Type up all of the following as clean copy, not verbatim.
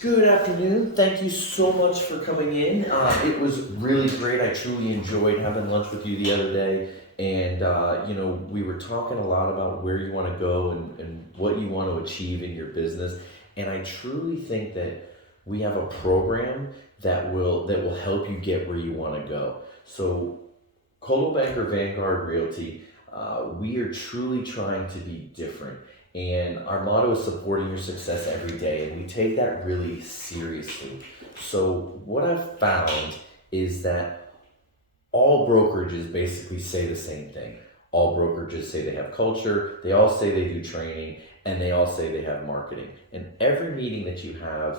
Good afternoon. Thank you so much for coming in. It was really great. I truly enjoyed having lunch with you the other day. And, we were talking a lot about where you want to go and what you want to achieve in your business. And I truly think that we have a program that will help you get where you want to go. So Coldwell Banker Vanguard Realty, we are truly trying to be different. And our motto is supporting your success every day. And we take that really seriously. So, what I've found is that all brokerages basically say the same thing. All brokerages say they have culture, they all say they do training, and they all say they have marketing. And every meeting that you have,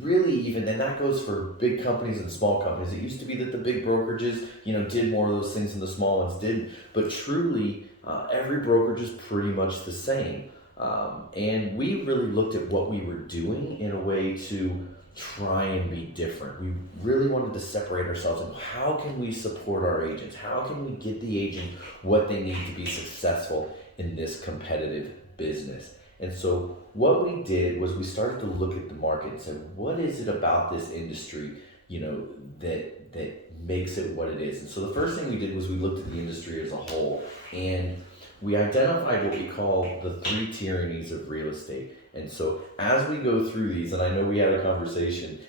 really even, and that goes for big companies and small companies. It used to be that the big brokerages, did more of those things and the small ones didn't. But truly, every brokerage is pretty much the same. And we really looked at what we were doing in a way to try and be different. We really wanted to separate ourselves and how can we support our agents? How can we get the agent what they need to be successful in this competitive business? And so what we did was we started to look at the market and said, what is it about this industry, that makes it what it is? And so the first thing we did was we looked at the industry as a whole, and we identified what we call the three tyrannies of real estate. And so as we go through these, and I know we had a conversation,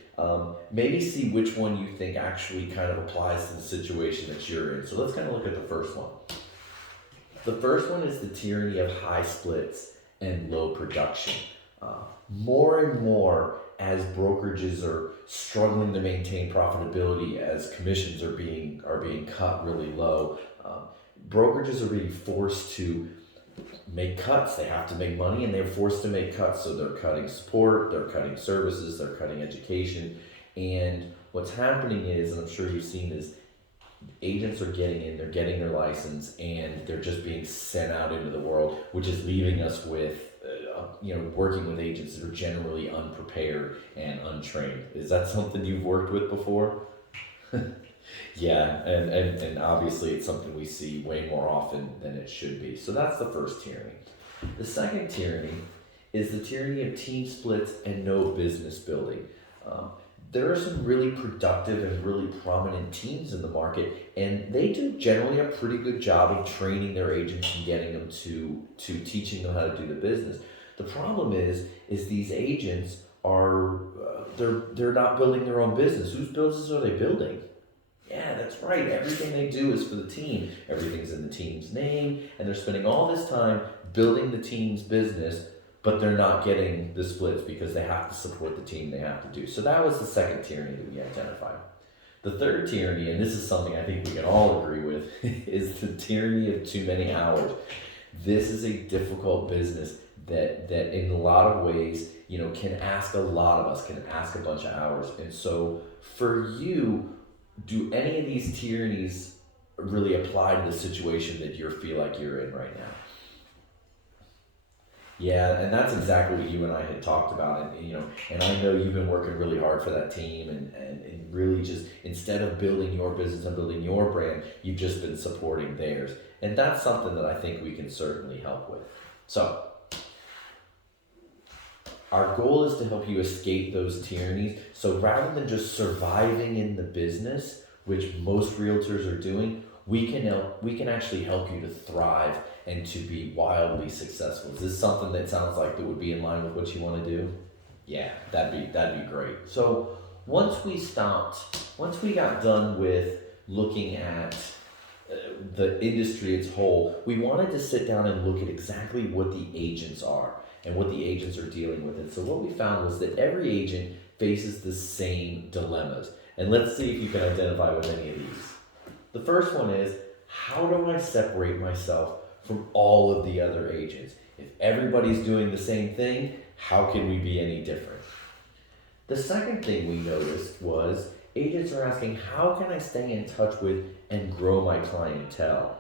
maybe see which one you think actually kind of applies to the situation that you're in. So let's kind of look at the first one. The first one is the tyranny of high splits and low production. More and more, as brokerages are struggling to maintain profitability, as commissions are being cut really low, brokerages are being forced to make cuts. They have to make money, and they're forced to make cuts. So they're cutting support, they're cutting services, they're cutting education, and what's happening is, and I'm sure you've seen, is agents are getting in, they're getting their license, and they're just being sent out into the world, which is leaving us with, working with agents that are generally unprepared and untrained. Is that something you've worked with before? Yeah, and obviously it's something we see way more often than it should be. So that's the first tyranny. The second tyranny is the tyranny of team splits and no business building. Um, there are some really productive and really prominent teams in the market, and they do generally a pretty good job of training their agents and getting them to teaching them how to do the business. The problem is these agents are they're not building their own business. Whose business are they building? Yeah, that's right. Everything they do is for the team. Everything's in the team's name, and they're spending all this time building the team's business, but they're not getting the splits because they have to support the team they have to do. So that was the second tyranny that we identified. The third tyranny, and this is something I think we can all agree with, is the tyranny of too many hours. This is a difficult business that in a lot of ways, can ask a lot of us, can ask a bunch of hours. And so for you, do any of these tyrannies really apply to the situation that you feel like you're in right now? Yeah, and that's exactly what you and I had talked about, and I know you've been working really hard for that team, and really just instead of building your business and building your brand, you've just been supporting theirs, and that's something that I think we can certainly help with. So our goal is to help you escape those tyrannies. So rather than just surviving in the business, which most realtors are doing, we can actually help you to thrive and to be wildly successful. Is this something that sounds like that would be in line with what you want to do? Yeah, that'd be great. So once we got done with looking at the industry as whole, we wanted to sit down and look at exactly what the agents are and what the agents are dealing with. And so what we found was that every agent faces the same dilemmas. And let's see if you can identify with any of these. The first one is, how do I separate myself from all of the other agents? If everybody's doing the same thing, how can we be any different? The second thing we noticed was agents are asking, how can I stay in touch with and grow my clientele?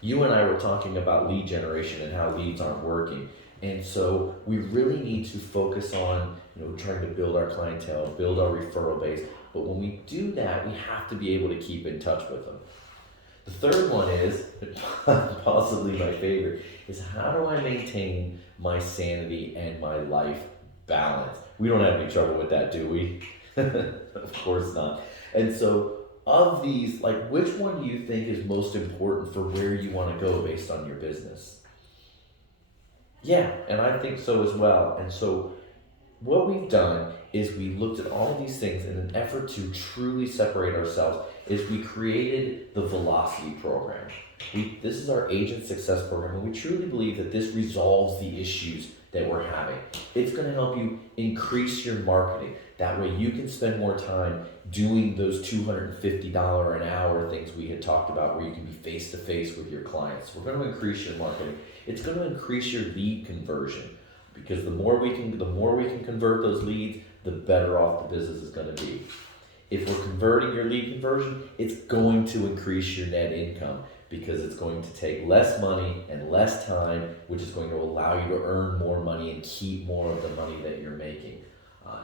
You and I were talking about lead generation and how leads aren't working. And so we really need to focus on, trying to build our clientele, build our referral base. But when we do that, we have to be able to keep in touch with them. The third one is, possibly my favorite, is how do I maintain my sanity and my life balance. We don't have any trouble with that, do we? Of course not. And so, of these, like, which one do you think is most important for where you want to go based on your business? Yeah, and I think so as well. And so, what we've done is we looked at all of these things in an effort to truly separate ourselves is we created the Velocity program. This is our agent success program, and we truly believe that this resolves the issues that we're having. It's going to help you increase your marketing. That way you can spend more time doing those $250 an hour things we had talked about where you can be face to face with your clients. We're going to increase your marketing. It's going to increase your lead conversion because the more we can convert those leads, the better off the business is going to be. If we're converting your lead conversion, it's going to increase your net income because it's going to take less money and less time, which is going to allow you to earn more money and keep more of the money that you're making.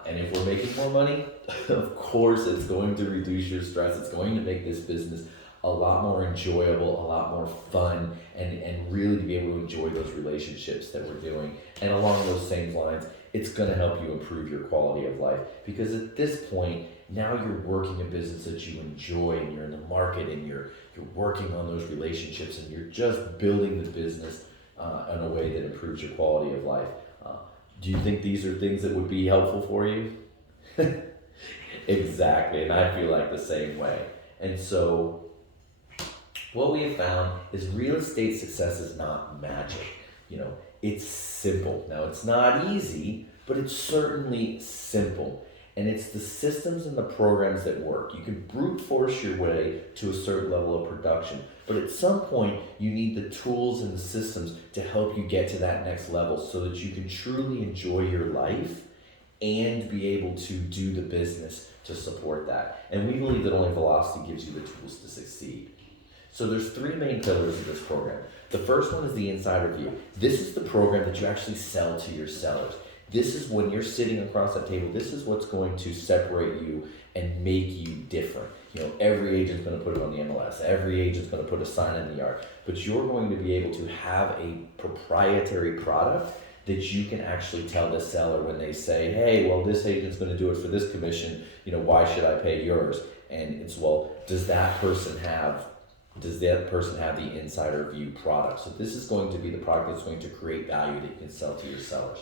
And if we're making more money, of course, it's going to reduce your stress. It's going to make this business a lot more enjoyable, a lot more fun, and really to be able to enjoy those relationships that we're doing. And along those same lines, it's going to help you improve your quality of life because at this point, now you're working a business that you enjoy and you're in the market and you're working on those relationships and you're just building the business in a way that improves your quality of life. Do you think these are things that would be helpful for you? Exactly, and I feel like the same way. And so what we have found is real estate success is not magic. It's simple. Now, it's not easy, but it's certainly simple. And it's the systems and the programs that work. You can brute force your way to a certain level of production, but at some point, you need the tools and the systems to help you get to that next level so that you can truly enjoy your life and be able to do the business to support that. And we believe that only Velocity gives you the tools to succeed. So there's three main pillars of this program. The first one is the insider view. This is the program that you actually sell to your sellers. This is when you're sitting across that table, this is what's going to separate you and make you different. Every agent's going to put it on the MLS. Every agent's going to put a sign in the yard. But you're going to be able to have a proprietary product that you can actually tell the seller when they say, hey, well, this agent's going to do it for this commission. Why should I pay yours? And it's, well, does that person have the insider view product? So this is going to be the product that's going to create value that you can sell to your sellers.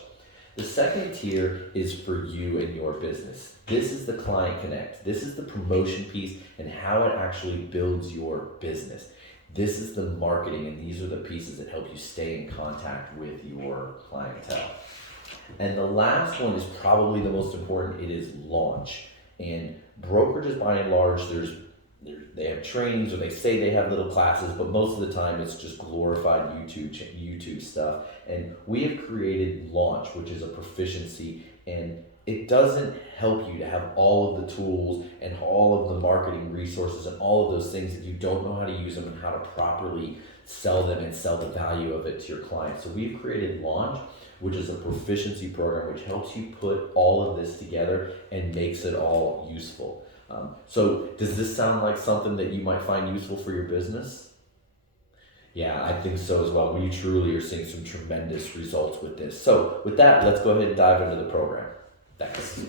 The second tier is for you and your business. This is the Client Connect. This is the promotion piece and how it actually builds your business. This is the marketing, and these are the pieces that help you stay in contact with your clientele. And the last one is probably the most important. It is launch. And brokerages, by and large, they have trainings or they say they have little classes, but most of the time it's just glorified YouTube stuff. And we have created Launch, which is a proficiency, and it doesn't help you to have all of the tools and all of the marketing resources and all of those things if you don't know how to use them and how to properly sell them and sell the value of it to your clients. So we've created Launch, which is a proficiency program which helps you put all of this together and makes it all useful. So does this sound like something that you might find useful for your business? Yeah, I think so as well. We truly are seeing some tremendous results with this. So with that, let's go ahead and dive into the program. Thanks.